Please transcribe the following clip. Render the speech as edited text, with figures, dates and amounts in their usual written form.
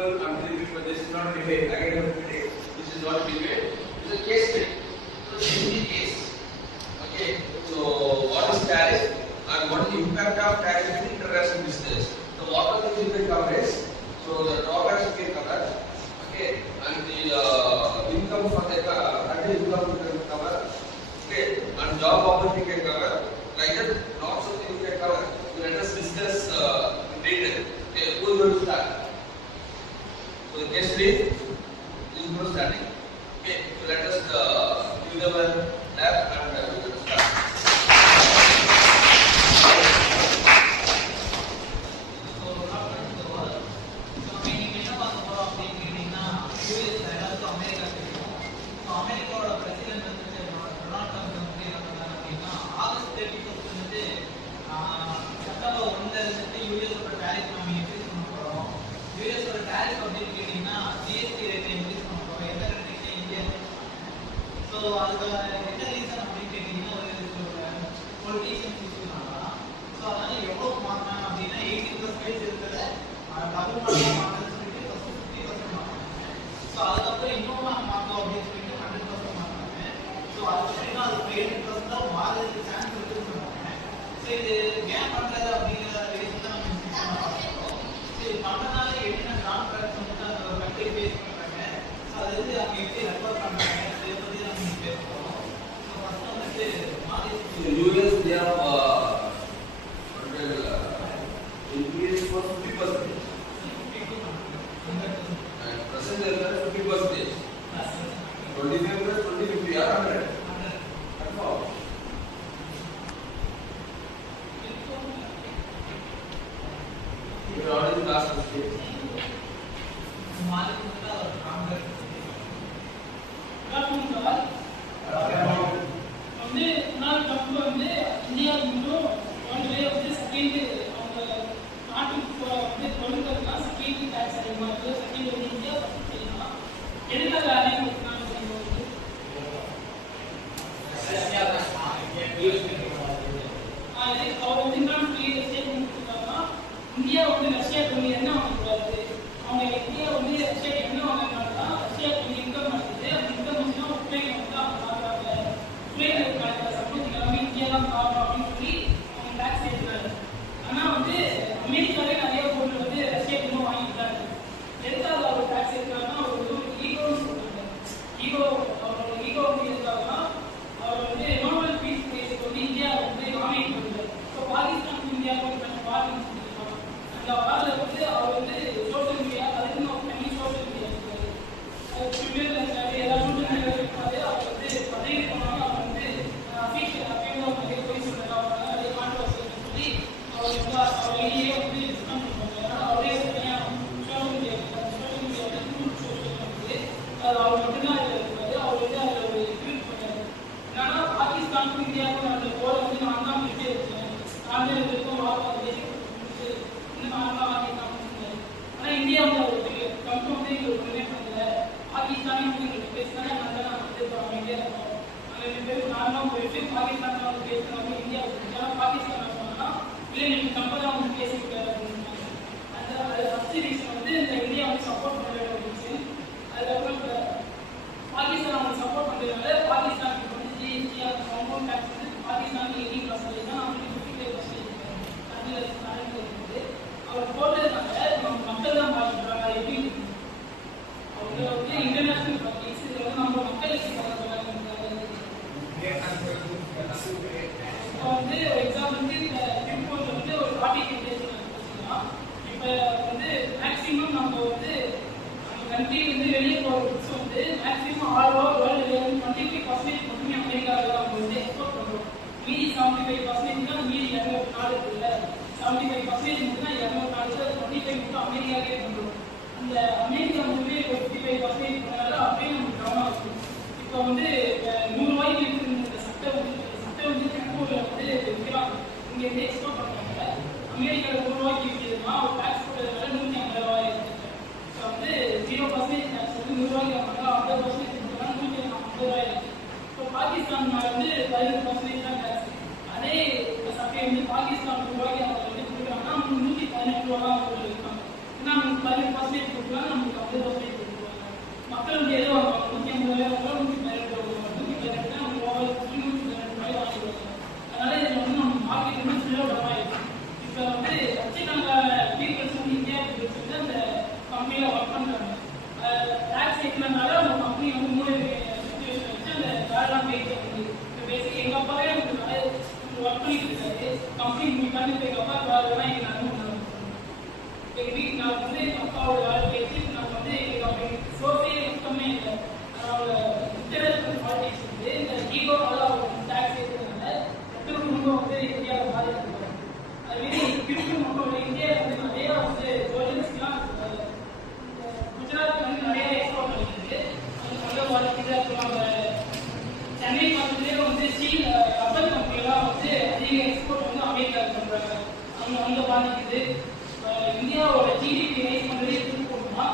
people and 3 people. This is not debate. Again, this is not debate. It's a case study. So this is the case. Okay. So what is tariff and what is the impact of tariff in international business? So what are the things we cover? So the drawbacks we can cover. Okay. And the income for the country income we can cover. Okay. And job opportunity we can cover. Like that, lots of things we can cover. So let us discuss in detail. Okay. Who is going to start? So the case study is going starting. Okay. So let us give them a lab and we will start. US they have increased for 50%. And present they are 50%. 25 plus 20, 50 or 100. Confirm. You are already last mistake. Pakistan 18% கொடுக்குறாங்க, நமக்கு 50% கொடுக்குறாங்க. மக்கள் வந்து எது வாங்குவாங்க? 150 118 நம்ம over 218 வாங்கிடுவாங்க. அதனால இதில் வந்து நம்ம மார்க்கெட் வந்து ஃபுல்லாக டவுன் ஆயிடுச்சு. இப்போ வந்து லட்சக்கணக்கான பீப்புள்ஸ் வந்து இந்தியா பீப்புள்ஸ் வந்து அந்த கம்பெனியில் ஒர்க் பண்ணுறாங்க. டேக்ஸ் ஏற்றினால அந்த கம்பெனி வந்து மூணு சுச்சுவேஷன் வச்சு அந்த வேலைலாம் போயிட்டு வந்து இப்போ பேசிக் எங்கள் அப்பாவே எனக்கு நிறைய ஒர்க் பண்ணிட்டு இருக்காரு. கம்பெனி முடிக்காமல் இப்போ எங்கள் அப்பா வேலைலாம் எங்கள் நன்மை பண்ணாங்க. எங்கள் வீட்டு நான் வந்து எங்கள் அப்பாவோட வேலை பேசி நாங்கள் வந்து எங்களுக்கு அவங்க சோர்ஸே இன்கமே இல்லை. அவங்களோட இன்டர்நேஷனல் பாலிட்டிக்ஸ் வந்து இந்த ஈகோவால் அவங்க டேக்ஸ் ஏற்றுறதுனால மொத்த குடும்பம் வந்து இந்தியாவில் பாதிக்கிறாங்க. அதுமாரி கிறிஸ்துவ மக்களோட இந்தியாவில் வந்து நிறையா வந்து ஜோர்ஜன்ஸ்லாம் குஜராத் வந்து நிறைய எக்ஸ்போர்ட் பண்ணிருக்கு. அந்த குஜராத் நம்ம சென்னை பக்கத்துலேயே வந்து ஸ்டீல் ரப்பர் கம்பெனிலாம் வந்து அதிக எக்ஸ்போர்ட் வந்து அமெரிக்காவுக்கு பண்ணுறாங்க. அங்கே பாதிக்குது. இந்தியாவோட ஜிடிபி ரைஸ் பண்ணுறதே போகணும்னா